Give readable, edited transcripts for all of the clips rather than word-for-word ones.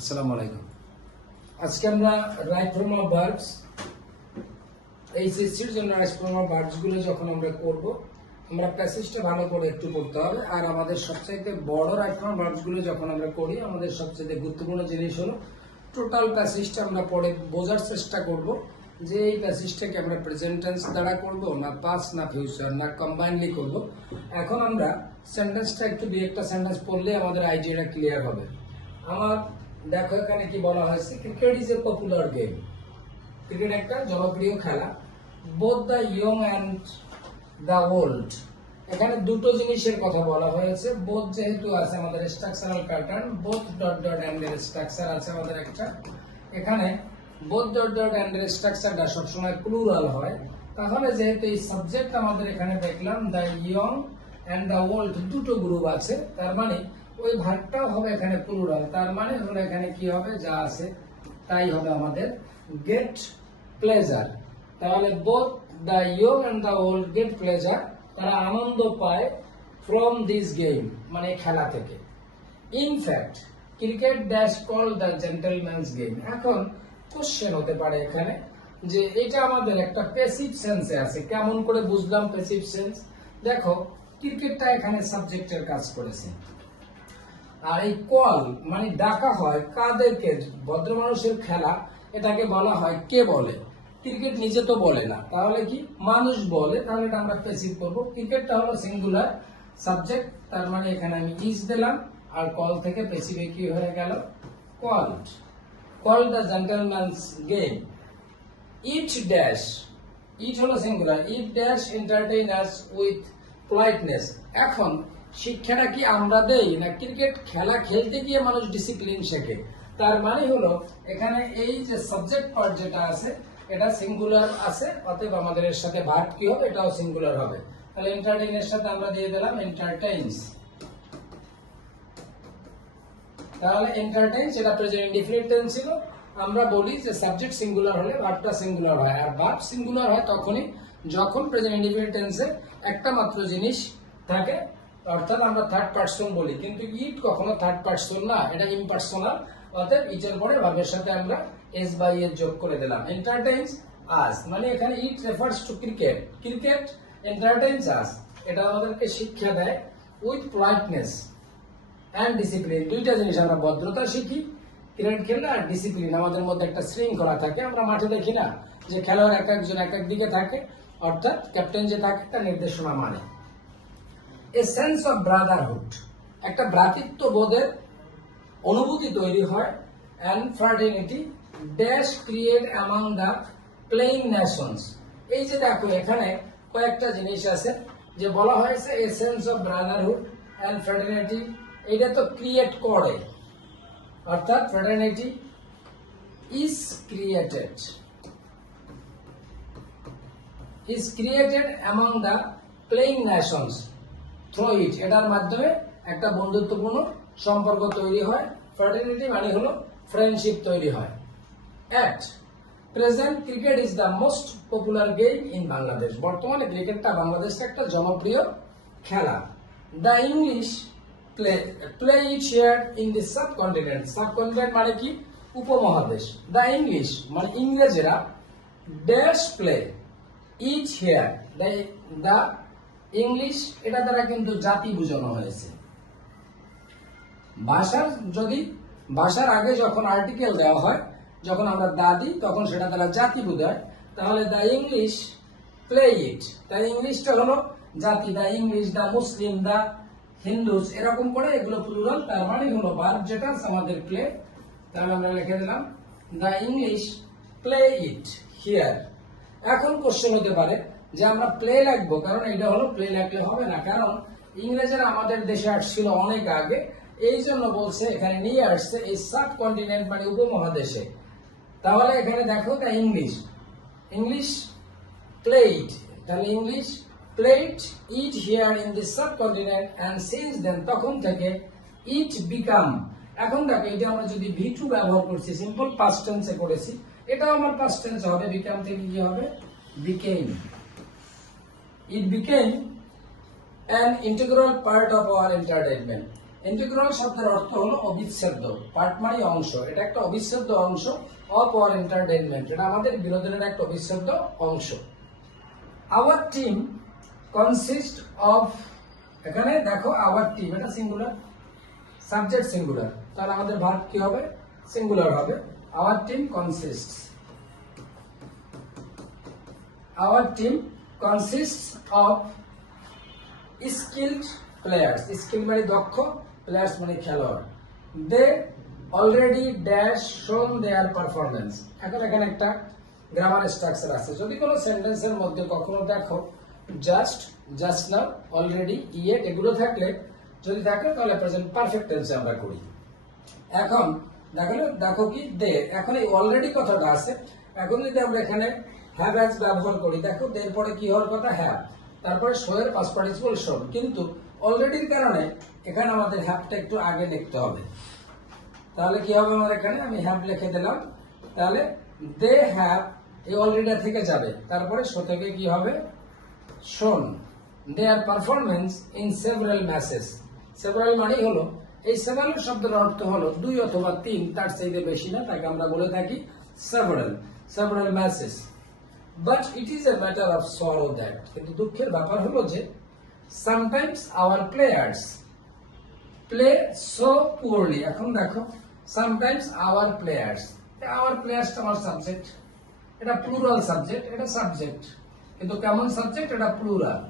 আসসালামু আলাইকুম। আজকে আমরা রাইট ফর্ম অফ ভার্বস এইচএসসির জন্য রাইট ফর্ম অফ ভার্বস গুলো যখন আমরা করব, আমরা প্যাসেজটা ভালো করে একটু পড়তে হবে। আর আমাদের সবচাইতে বড় রাইট ফর্ম অফ ভার্বস গুলো যখন আমরা করি, আমাদের সবচেয়ে গুরুত্বপূর্ণ জিনিস হলো টোটাল প্যাসেজটা আমরা পড়ে বোঝার চেষ্টা করব যে এই প্যাসেজটাকে আমরা প্রেজেন্ট টেন্স দ্বারা করব না পাস্ট না ফিউচার না কম্বাইনলি করব। এখন আমরা সেন্টেন্সটা একটু দুই একটা সেন্টেন্স পড়লে আমাদের আইডিয়াটা ক্লিয়ার হবে। আমার দেখো এখানে কি বলা হয়েছে, cricket is a popular game. Cricket একটা জনপ্রিয় খেলা। Both the young and the old, এখানে দুটো জিনিসের কথা বলা হয়েছে। বোথ যেহেতু আছে আমাদের structural pattern, both dot dot and এর স্ট্রাকচার আছে আমাদের একটা। এখানে বোথ ডট ডট এন্ড এর স্ট্রাকচারটা সবসময় প্লুরাল হয়। তাহলে যেহেতু এই সাবজেক্ট আমাদের এখানে দেখলাম the young and the old, দুটো গ্রুপ আছে, তার মানে ওই ভার্বটাও হবে এখানে প্লুরাল। তার মানে হলো এখানে কি হবে, যা আছে তাই হবে আমাদের গেট প্লেজার। তাহলে both the young and the old get pleasure, তারা আনন্দ পায় ফ্রম দিস গেম, মানে খেলা থেকে। In fact cricket dash call the gentleman's game. এখন কোশ্চেন হতে পারে এখানে যে এটা আমাদের একটা প্যাসিভ সেন্সে আছে, কেমন করে বুঝলাম প্যাসিভ সেন্স? দেখো, ক্রিকেটটা এখানে সাবজেক্টের কাজ করেছে, আর এই কল মানে ডাকা হয় কাদেরকে? ভদ্র মানুষের খেলা, এটাকে বলা হয় কে বলে? ক্রিকেট নিজে তো বলে না, তাহলে কি মানুষ বলে, তাহলে এটা আমরা প্যাসিভ করব। ক্রিকেটটা হলো সিঙ্গুলার সাবজেক্ট, তার মানে এখানে আমি ইজ দিলাম, আর কল থেকে প্যাসিভে কি হয়ে গেল, called. Call the gentleman's game. It dash, it হলো singular, it dash entertain us with politeness. এখন শিক্ষাটা কি আমরা দেই, না ক্রিকেট খেলা খেলতে গিয়ে মানুষ ডিসিপ্লিন শেখে? তার মানে হলো এখানে এই যে সাবজেক্ট পার্ট যেটা আছে এটা সিঙ্গুলার আছে, অতএব আমাদের এর সাথে ভার্ব কি হবে, এটাও সিঙ্গুলার হবে। তাহলে এন্টারটেইন এর সাথে আমরা দিয়ে দিলাম এন্টারটেইনস। তাহলে এন্টারটেইনস এটা প্রেজেন্ট ইনডিফিনিট টেন্স ছিল। আমরা বলি যে সাবজেক্ট সিঙ্গুলার হলে ভার্বটা সিঙ্গুলার হয়, আর ভার্ব সিঙ্গুলার হয় তখনই যখন প্রেজেন্ট ইনডিফিনিট টেন্সে একটা মাত্র জিনিস থাকে, অর্থাৎ আমরা থার্ড পারসন বলি। কিন্তু ইট কখনো থার্ড পারসন না, এটা ইমপার্সোনাল। অতএব ইটের পরে ভার্বের সাথে আমরা এস বাই এর যোগ করে দিলাম। এন্টারটেইনস আস, মানে এখানে it refers to cricket, cricket entertains us. এটা আমাদেরকে শিক্ষা দেয় উইথ পোলাইটনেস অ্যান্ড ডিসিপ্লিন। দুইটা জিনিস আমরা ভদ্রতা শিখি ক্রিকেট খেললে, আর ডিসিপ্লিন। আমাদের মধ্যে একটা শৃঙ্খলা থাকে। আমরা মাঠে দেখি না যে খেলোয়াড় এক একজন এক এক দিকে থাকে, অর্থাৎ ক্যাপ্টেন যে থাকে তার নির্দেশনা মানে। এ সেন্স অফ ব্রাদারহুড, একটা ভ্রাতৃত্ব বোধের অনুভূতি তৈরি হয়। And ফ্রাটার্নিটি dash create among the playing Nations. এই যে দেখো এখানে কয়েকটা জিনিস আছে যে বলা হয়েছে a sense of Brotherhood and ফ্রাটার্নিটি, এটা তো ক্রিয়েট করে, অর্থাৎ ফ্রাটার্নিটি is created among the playing Nations through it. এটার মাধ্যমে একটা বন্ধুত্বপূর্ণ সম্পর্ক তৈরি হয়। ফ্রাটার্নিটি মানে হলো ফ্রেন্ডশিপ তৈরি হয়। At present cricket is the most popular game in Bangladesh. বর্তমানে ক্রিকেটটা বাংলাদেশে একটা জনপ্রিয় খেলা। The English play it here in the subcontinent. Subcontinent মানে কি? উপমহাদেশ। দ্য ইংলিশ মানে ইংরেজেরা dash play it here, the English, এটা দ্বারা কিন্তু জাতি বোঝানো হয়েছে। ভাষার আগে যখন আর্টিকেল দেওয়া হয়, যখন আমরা দাদি, তখন সেটা দ্বারা জাতি বোঝায়। তাহলে the English play it, the ইংলিশটা হলো জাতি। The English, the Muslim, the Hindus, এরকম করে এগুলো প্লুরাল। তার মানে হলো ভার্ব যেটা আমাদের প্লে, তাহলে আমরা লিখে দিলাম the English play it here. এখন কোশ্চেন হতে পারে যে আমরা প্লে লিখবো, কারণ এটা হলো প্লে লিখলে হবে না, কারণ ইংরেজরা আমাদের দেশে আসছিল অনেক আগে, এই জন্য বলছে এখানে নিয়ে আসছে এই সাবকন্টিনেন্ট মানে উপমহাদেশে। তাহলে এখানে দেখো দ্য ইংলিশ প্লেড, তাহলে English played it here in the subcontinent and since then, তখন থেকে ইট বিকাম। এখন দেখো এটা আমরা যদি V2 ব্যবহার করছি, সিম্পল পাস্ট টেন্সে করেছি, এটাও আমার পাস্ট টেন্স হবে। বিকাম থেকে কি হবে, became. It became an integral part of our entertainment. Integral শব্দের অর্থ হলো অবিচ্ছেদ্য, পার্ট মানে অংশ, এটা একটা অবিচ্ছেদ্য অংশ অফ আওয়ার এন্টারটেইনমেন্ট, এটা আমাদের বিনোদনের একটা অবিচ্ছেদ্য অংশ। আওয়ার টিম কনসিস্ট অফ, এখানে দেখো আওয়ার টিম, এটা সিঙ্গুলার, সাবজেক্ট সিঙ্গুলার, তাহলে আমাদের ভার্ব কি হবে? সিঙ্গুলার হবে। Our team consists, our team consists of skilled players, skill মানে দক্ষ, প্লেয়ার্স মানে খেলোয়াড়। দে অলরেডি ড্যাশ শোন দেয়ার পারফরমেন্স। এখন এখানে একটা গ্রামার স্ট্রাকচার আছে, যদি কোনো সেন্টেন্সের মধ্যে কখনো দেখো just, just now, already, yet এগুলো থাকলে, যদি থাকে তাহলে প্রেজেন্ট পারফেক্ট টেন্সে আমরা করি। এখন দেখো কি দে, এখন এই অলরেডি কথাটা আছে, এখন যদি আমরা এখানে হ্যাভ হ্যাজ ব্যবহার করি, দেখো এর পরে কি হওয়ার কথা? হ্যাভ, তারপরে শো এর পাস্ট পার্টিসিপল শোন, কিন্তু অলরেডির কারণে এখানে আমাদের হ্যাভটা একটু আগে লিখতে হবে। তাহলে কি হবে? আমার এখানে আমি হ্যাভ লিখে দিলাম, তাহলে দে হ্যাভ, এই অলরেডি থেকে যাবে, তারপরে শো থেকে কি হবে? শোন দেয়ার performance in several matches. Several মানে হলো, এই সেভারাল শব্দের অর্থ হলো দুই অথবা তিন, তার চাইতে বেশি না, তাকে আমরা বলে থাকি several, several matches. But it is a matter of sorrow that, কিন্তু দুঃখের ব্যাপার হলো যে sometimes our players play so poorly. এখন দেখো sometimes our players, our players আমার সাবজেক্ট, এটা প্লুরাল সাবজেক্ট, এটা সাবজেক্ট, কিন্তু কেমন সাবজেক্ট? এটা প্লুরাল।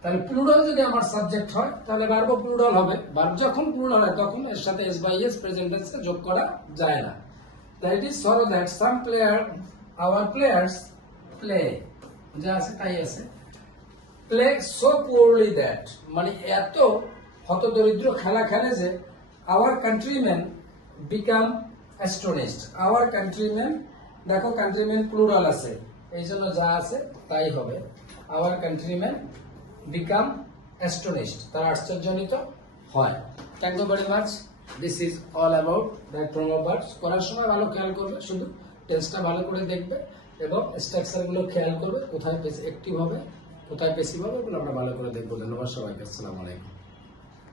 তাহলে প্লুরাল যদি আমার সাবজেক্ট হয় তাহলে ভার্ব প্লুরাল হবে। ভার্ব যখন প্লুরাল হয় তখন এর সাথে এস বাই এস প্রেজেন্ট টেন্সে যোগ করা যায় না। তাই it is sorrow that some player, our players play, যা আছে তাই আছে, প্লে সো পুয়ারলি দ্যাট, মানে এত হতদরিদ্র খেলা খেলে যে our countryman become astonished. Our countryman, দেখো কান্ট্রিম্যান প্লুরাল আছে, এই জন্য যা আছে তাই হবে। আওয়ার কান্ট্রিম্যান বিকাম অ্যাস্টোনিশড, তারা আশ্চর্যজনিত হয়। Thank you very much. This is all about that form of verbs. করার সময় ভালো খেয়াল করবে, শুধু টেন্সটা ভালো করে দেখবে এবং স্ট্রাকচারগুলো খেয়াল করবে, কোথায় অ্যাক্টিভ হবে কোথায় প্যাসিভ হবে, এগুলো আমরা ভালো করে দেখবো। ধন্যবাদ সবাইকে, আসসালামু আলাইকুম।